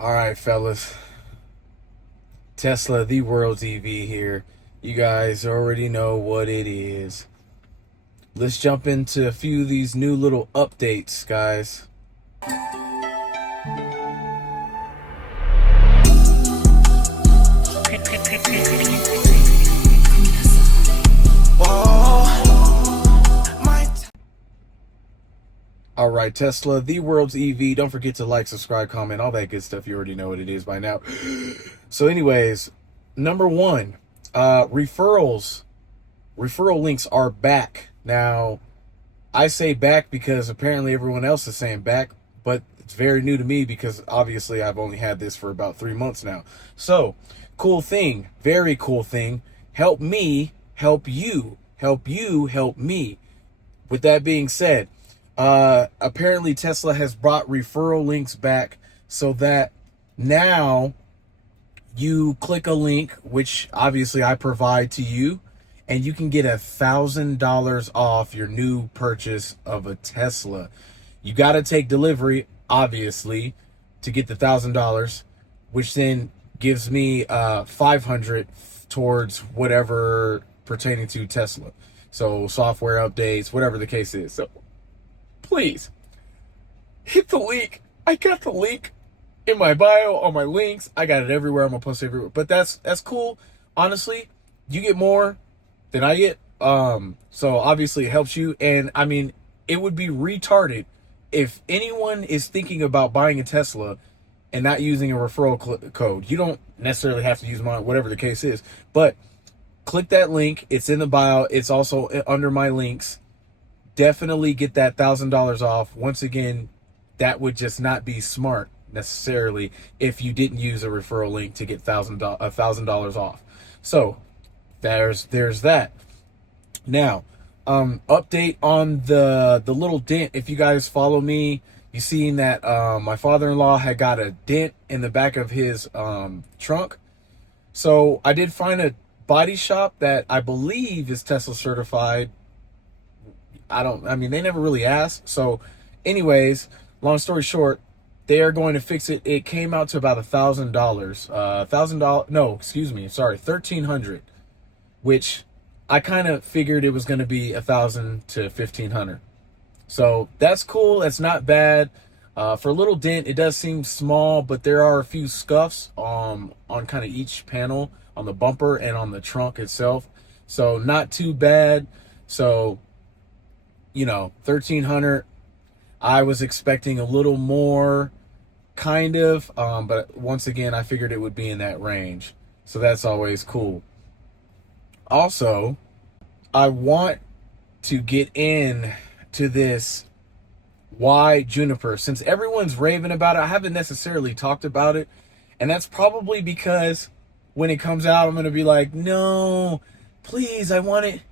All right, fellas. Tesla, the world's EV here. You guys already know what it is. Let's jump into a few of these new little updates, guys. All right, Tesla, the world's EV. Don't forget to like, subscribe, comment, all that good stuff. You already know what it is by now. So anyways, number one, referral links are back. Now, I say back because apparently everyone else is saying back, but it's very new to me because obviously I've only had this for about 3 months now. So, cool thing, very cool thing. Help me, help you, help you, help me. With that being said, apparently Tesla has brought referral links back so that now you click a link, which obviously I provide to you, and you can get $1,000 off your new purchase of a Tesla. You got to take delivery, obviously, to get the $1,000, which then gives me $500 towards whatever pertaining to Tesla. So software updates, whatever the case is. So please hit the link. I got the link in my bio, on my links. I got it everywhere. I'm gonna post it everywhere. But that's cool. Honestly, you get more than I get. So obviously it helps you. And I mean, it would be retarded if anyone is thinking about buying a Tesla and not using a referral code. You don't necessarily have to use mine, whatever the case is. But click that link. It's in the bio. It's also under my links. Definitely get that $1,000 off. Once again, that would just not be smart necessarily if you didn't use a referral link to get $1,000 off. So there's that. Now, update on the little dent. If you guys follow me, you seen that my father-in-law had got a dent in the back of his trunk. So I did find a body shop that I believe is Tesla certified. I mean, they never really asked. So anyways, long story short, they are going to fix it. It came out to about $1,000. $1,000, no, excuse me, sorry, $1,300, which I kind of figured it was going to be $1,000 to $1,500. So that's cool. That's not bad. For a little dent, it does seem small, but there are a few scuffs on kind of each panel, on the bumper and on the trunk itself. So not too bad. So, you know, $1,300. I was expecting a little more, kind of, but once again, I figured it would be in that range. So that's always cool. Also, I want to get in to this why Juniper. Since everyone's raving about it, I haven't necessarily talked about it. And that's probably because when it comes out, I'm going to be like, no, please, I want it.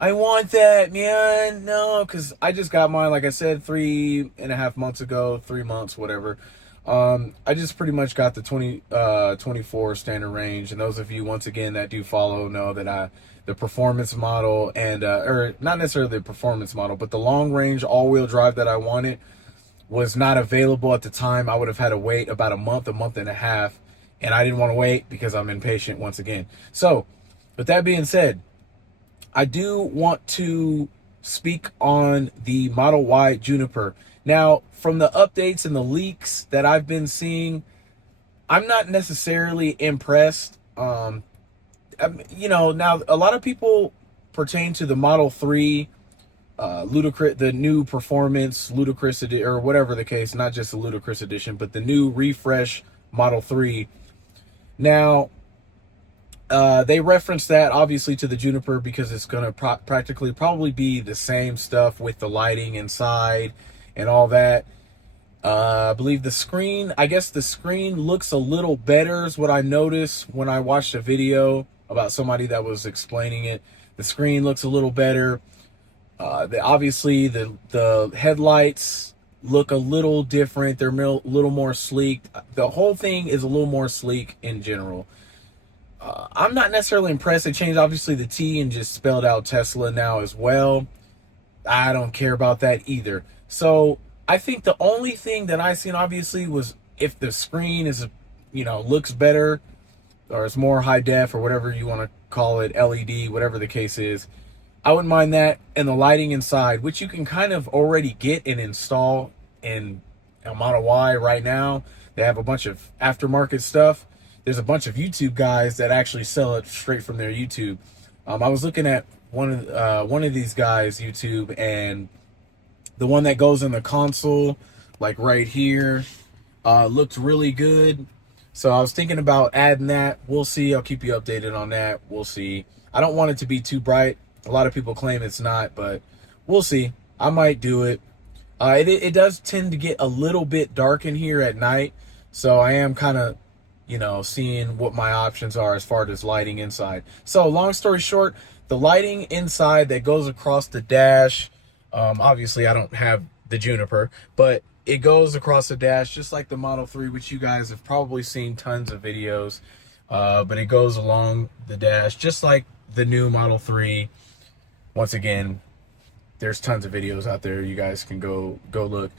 I want that, man. No, because I just got mine, like I said, 3.5 months ago, 3 months, whatever. I just pretty much got the 24 standard range. And those of you, once again, that do follow know that the performance model and, or not necessarily the performance model, but the long range all-wheel drive that I wanted was not available at the time. I would have had to wait about a month and a half. And I didn't want to wait because I'm impatient once again. So, with that being said, I do want to speak on the Model Y Juniper. Now, from the updates and the leaks that I've been seeing, I'm not necessarily impressed. You know, now a lot of people pertain to the Model 3, Ludicrous, the new Performance Ludicrous edition, or whatever the case, not just the Ludicrous edition, but the new refresh Model 3. Now, they reference that obviously to the Juniper because it's going to practically probably be the same stuff with the lighting inside and all that. I believe the screen, I guess the screen looks a little better is what I noticed when I watched a video about somebody that was explaining it. The screen looks a little better. Obviously the headlights look a little different. They're a little more sleek. The whole thing is a little more sleek in general. I'm not necessarily impressed. They changed, obviously, the T and just spelled out Tesla now as well. I don't care about that either. So I think the only thing that I seen, obviously, was if the screen is, looks better, or it's more high def, or whatever you want to call it, LED, whatever the case is, I wouldn't mind that. And the lighting inside, which you can kind of already get and install in a Model Y right now. They have a bunch of aftermarket stuff. There's a bunch of YouTube guys that actually sell it straight from their YouTube. I was looking at one of these guys' YouTube, and the one that goes in the console, like right here, looked really good. So I was thinking about adding that. We'll see. I'll keep you updated on that. We'll see. I don't want it to be too bright. A lot of people claim it's not, but we'll see. I might do it. It does tend to get a little bit dark in here at night, so I am kind of, seeing what my options are as far as lighting inside. So long story short, the lighting inside that goes across the dash, obviously I don't have the Juniper, but it goes across the dash just like the Model 3, which you guys have probably seen tons of videos, but it goes along the dash just like the new Model 3. Once again, there's tons of videos out there. You guys can go look.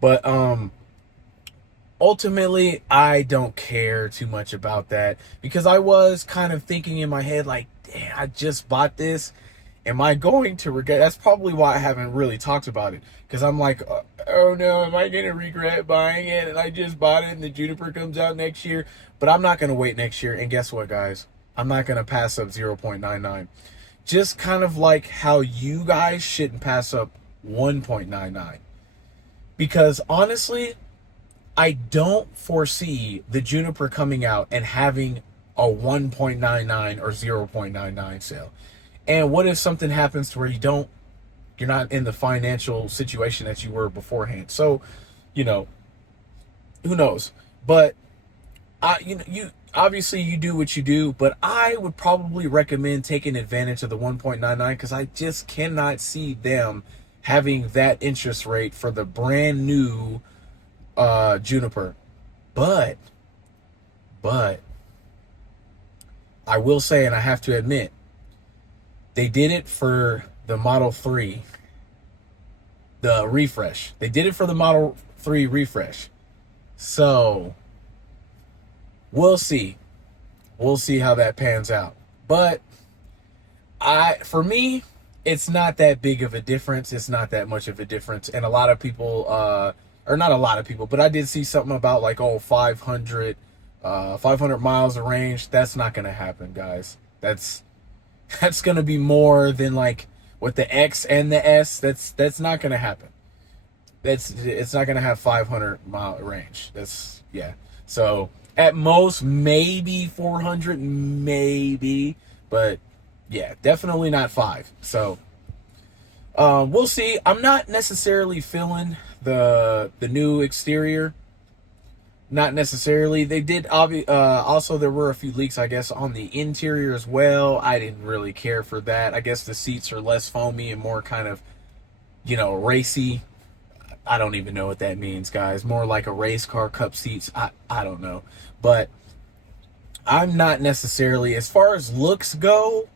But ultimately, I don't care too much about that, because I was kind of thinking in my head, like, damn, I just bought this. Am I going to regret? That's probably why I haven't really talked about it, because I'm like, oh no, am I going to regret buying it? And I just bought it and the Juniper comes out next year. But I'm not going to wait next year. And guess what, guys? I'm not going to pass up 0.99. Just kind of like how you guys shouldn't pass up 1.99. Because honestly, I don't foresee the Juniper coming out and having a 1.99 or 0.99 sale. And what if something happens to where you're not in the financial situation that you were beforehand? So, who knows? But you obviously you do what you do, but I would probably recommend taking advantage of the 1.99, because I just cannot see them having that interest rate for the brand new Juniper. But I will say, and I have to admit, they did it for the Model 3, the refresh. They did it for the Model 3 refresh. So we'll see. We'll see how that pans out. But for me, it's not that big of a difference. It's not that much of a difference. And a lot of people, or not a lot of people, but I did see something about like, 500 miles of range. That's not going to happen, guys. That's going to be more than like with the X and the S. That's not going to happen. It's not going to have 500-mile range. Yeah. So at most, maybe 400, maybe, but yeah, definitely not 5. So we'll see. I'm not necessarily feeling the new exterior. Not necessarily. They did also, there were a few leaks, I guess, on the interior as well. I didn't really care for that. I guess the seats are less foamy and more kind of, racy. I don't even know what that means, guys. More like a race car cup seats. I don't know. But I'm not necessarily, as far as looks go,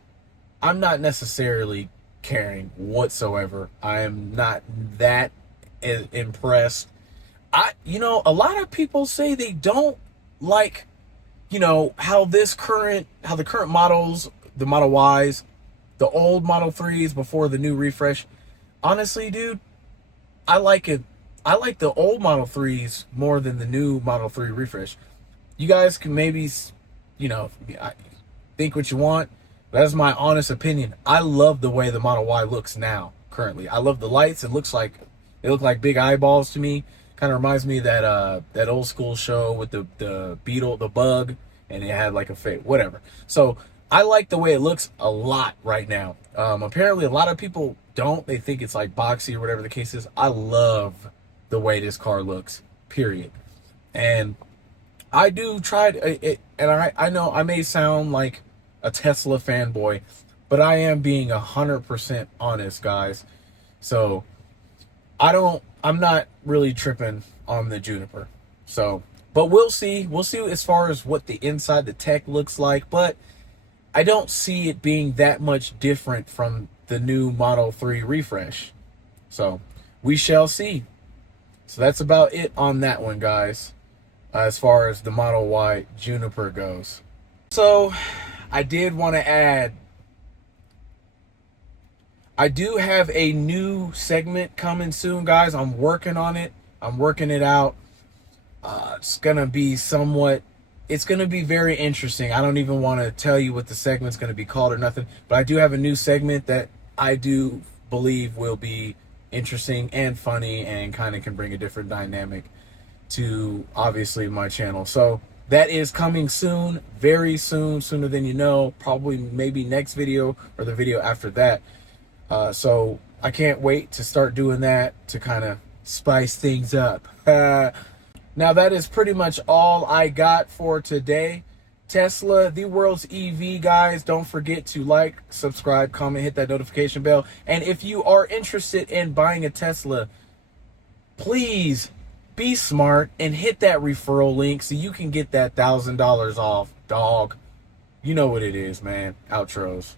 I'm not necessarily caring whatsoever. I am not that impressed. A lot of people say they don't like, how the current models, the Model Ys, the old Model 3s before the new refresh. Honestly, dude, I like it. I like the old Model 3s more than the new Model 3 refresh. You guys can maybe, think what you want. But that's my honest opinion. I love the way the Model Y looks now, currently. I love the lights. They look like big eyeballs to me. Kind of reminds me of that old school show with the beetle, the bug, and it had like a face, whatever. So I like the way it looks a lot right now. Apparently a lot of people don't. They think it's like boxy or whatever the case is. I love the way this car looks, period. And I do try it, and I know I may sound like a Tesla fanboy, but I am being 100% honest, guys. So I'm not really tripping on the Juniper. So, but we'll see. We'll see as far as what the inside, the tech looks like, but I don't see it being that much different from the new Model 3 refresh. So we shall see. So that's about it on that one, guys. as far as the Model Y Juniper goes. So I did want to add, I do have a new segment coming soon, guys. I'm working on it. I'm working it out. It's going to be somewhat, it's going to be very interesting. I don't even want to tell you what the segment's going to be called or nothing, but I do have a new segment that I do believe will be interesting and funny and kind of can bring a different dynamic to obviously my channel. So that is coming soon, very soon, sooner than you know, probably maybe next video or the video after that. So I can't wait to start doing that to kind of spice things up. Now that is pretty much all I got for today. Tesla, the world's EV, guys. Don't forget to like, subscribe, comment, hit that notification bell. And if you are interested in buying a Tesla, please be smart and hit that referral link so you can get that $1,000 off, dog. You know what it is, man. Outros.